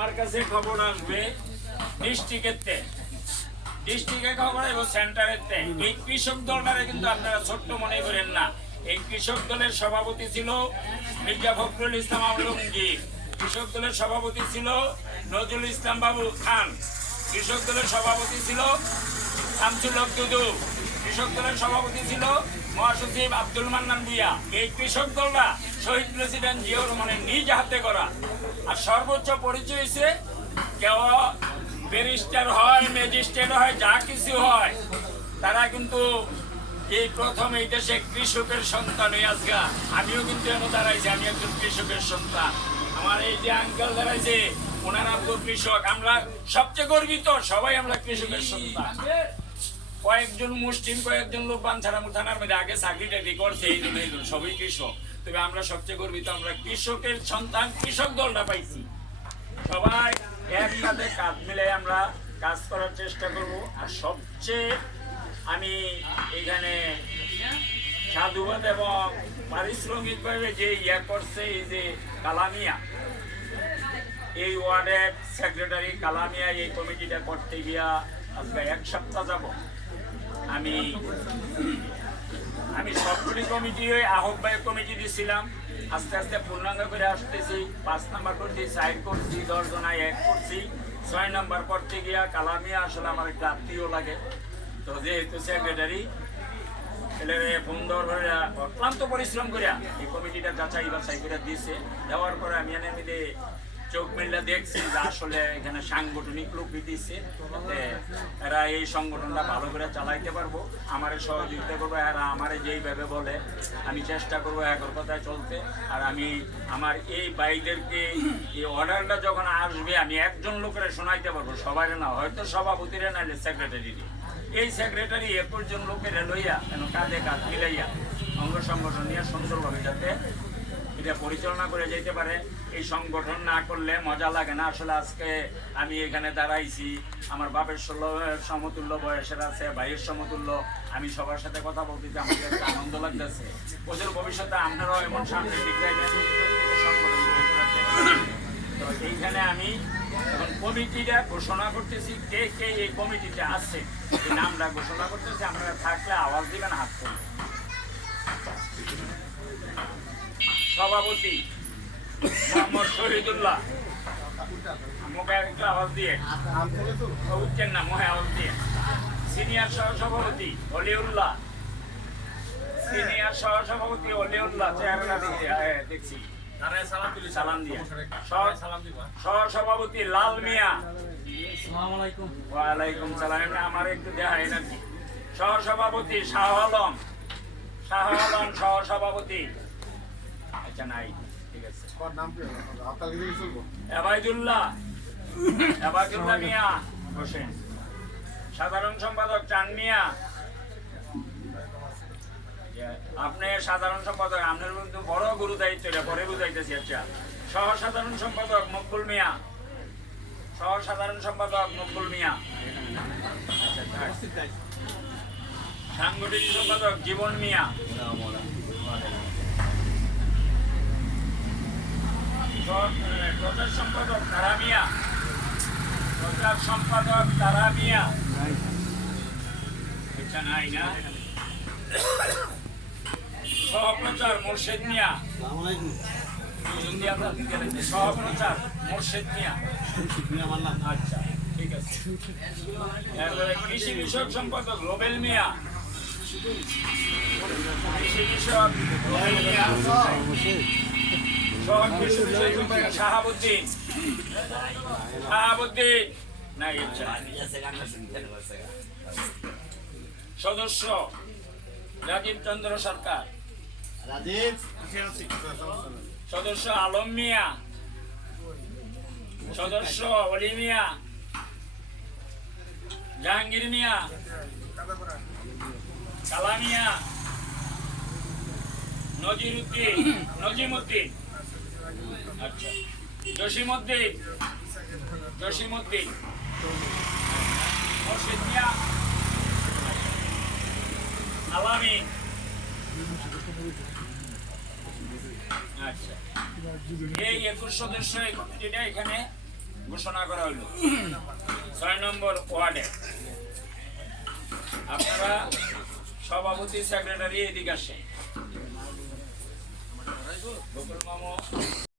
আমার কাছে খবর আসবে ডিস্ট্রিক্টে খবর এবং সেন্টারেতে। এই কৃষক দলটারে কিন্তু আপনারা ছোট্ট মনে করেন না। এই কৃষক দলের সভাপতি ছিল মির্জা ফখরুল ইসলাম আলমগীর, কৃষক দলের সভাপতি ছিল নজরুল ইসলাম বাবু খান, কৃষক দলের সভাপতি ছিল শামসুল হক দুদু, কৃষক দলের সভাপতি ছিল মহাসচিব আব্দুল মান্নান ভূঁইয়া। এই কৃষক দলটা শহীদ প্রেসিডেন্ট জিয়াউর রহমানের নিজ হাতে করা। আর সর্বোচ্চ পরিচয় হচ্ছে কেউ ব্যারিস্টার হয়, ম্যাজিস্ট্রেট হয়, যা কিছু হয়, তারা কিন্তু এই প্রথম এই দেশে কৃষকের সন্তান হয়ে আজকে। আমিও কিন্তু এমন দাঁড়াইছি, আমি একজন কৃষকের সন্তান। আমার এই যে আঙ্কেল দাঁড়াইছে, ওনারা তো কৃষক। আমরা সবচেয়ে গর্বিত, সবাই আমরা কৃষকের সন্তান। কয়েকজন মুসলিম, কয়েকজন লোক বাঞ্ছারাম থানার মধ্যে আগে চাকরি টাকরি করছে, এই জন্য সবাই কৃষক। তবে আমরা সবচেয়ে গর্বিত, আমরা কৃষকের সন্তান, কৃষক দলটা পাইছি। সবাই একসাথে কাজ মিলে আমরা কাজ করার চেষ্টা করব। আর সবচেয়ে আমি এখানে সাধুবাদ এবং পারিশ্রমিকভাবে যে করছে এই যে কালামিয়া, এই ওয়ার্ডের সেক্রেটারি কালামিয়া এই কমিটিটা করতে গিয়া আজকে 1 সপ্তাহ যাব। আমি সবগুলি কমিটি আহ্বায়ক কমিটি দিয়েছিলাম, আস্তে আস্তে পূর্ণাঙ্গ করে আসতেছি। 5 নাম্বার করছি, 4 করছি, 10 জনায় 1 করছি। 6 নাম্বার করতে গিয়া কালামিয়া আসলে আমার একটা আত্মীয় লাগে। তো যেহেতু সেক্রেটারি অক্লান্ত পরিশ্রম করিয়া এই কমিটিটা যাচাই বাছাই করে দিয়েছে। দেওয়ার পরে আমি এনে মিলে চোখ মিললে দেখছি যে আসলে এখানে সাংগঠনিক লোক দিচ্ছে, এরা এই সংগঠনটা ভালো করে চালাইতে পারবো, আমার সহযোগিতা করবো। এরা আমার যেইভাবে বলে আমি চেষ্টা করবো একর কথায় চলতে। আর আমি আমার এই ভাইদেরকে এই অর্ডারটা যখন আসবে আমি একজন লোকের শোনাইতে পারবো, সবাই না, হয়তো সভাপতিরা নাইলে সেক্রেটারি। এই সেক্রেটারি 21 জন লোকের লইয়া কেন কাঁধে কাঁধ মিলাইয়া অঙ্গ সংগঠন নিয়ে সুন্দরভাবে যাতে এটা পরিচালনা করে যেতে পারে। এই সংগঠন না করলে মজা লাগে না। আসলে আজকে আমি এখানে দাঁড়াইছি, আমার বাপের 16 সমতুল্য বয়সের আছে, ভাইয়ের সমতুল্য। আমি সবার সাথে কথা বলতেছি, আমাদের একটা আনন্দ লাগতেছে। ওদের ভবিষ্যতে আপনারাও এমন সামনের দিক থেকে সংগঠন তো এইখানে আমি এখন কমিটিটা ঘোষণা করতেছি, কে কে এই কমিটিতে আছে এই নামটা ঘোষণা করতেছি। আপনারা থাকলে আওয়াজ দিবেন, হাত করবেন। সভাপতি মোহাম্মদ শহীদুল্লাহ, আমাকে একটু আওয়াজ দিয়ে উঠছেন না, মোহে আওয়াজ দিয়ে। সিনিয়র সহসভাপতি অলিউল্লাহ, সিনিয়র সহসভাপতি অলিউল্লাহ, চেহারা দেখছি সালাম দিয়ে। সহসভাপতি লাল মিয়া, ওয়ালাইকুম সালাম, আমার একটু দেখায় নাকি। সহসভাপতি শাহ আলম, সহসভাপতি। আচ্ছা নাই, ঠিক আছে। এবাইদুল্লাহ মিয়া হোসেন, সাধারণ সম্পাদক চান মিয়া। আপনি সাধারণ সম্পাদক, আপনার কিন্তু বড় গুরু দায়িত্ব, এটা পরে বুঝাইতেছি। আচ্ছা, সহ সাধারণ সম্পাদক মকবুল মিয়া, সহ সাধারণ সম্পাদক মকবুল মিয়া। সাংগঠনিক সম্পাদক জীবন মিয়া, প্রচার সম্পাদক তারা মিয়া, প্রচার সম্পাদক তারা মিয়া। আচ্ছা নাই না। সহপ্রচার মোর্শেদ মিয়া, সহপ্রচার মোর্শেদ মিয়া। আচ্ছা, ঠিক আছে। এরপরে কৃষি বিষয়ক সম্পাদক রোবেল মিয়া, কৃষি বিষয়ক রোবেল মিয়া। শাহাবুদ্দিন নাই। সদস্য রাজীব চন্দ্র সরকার, সদস্য আলম মিয়া, সদস্য অলি মিয়া, জাহাঙ্গীর মিয়া, কালা মিয়া, নজিমুদ্দিন, আচ্ছা, জসিমউদ্দিন, মুর্শিদ মিয়া, আলামিন। আচ্ছা, এই 21 সদস্য এই কমিটিটা এখানে ঘোষণা করা হলো 6 নম্বর ওয়ার্ডে। আপনারা সভাপতি সেক্রেটারি এদিকে আসে। বকুল মামু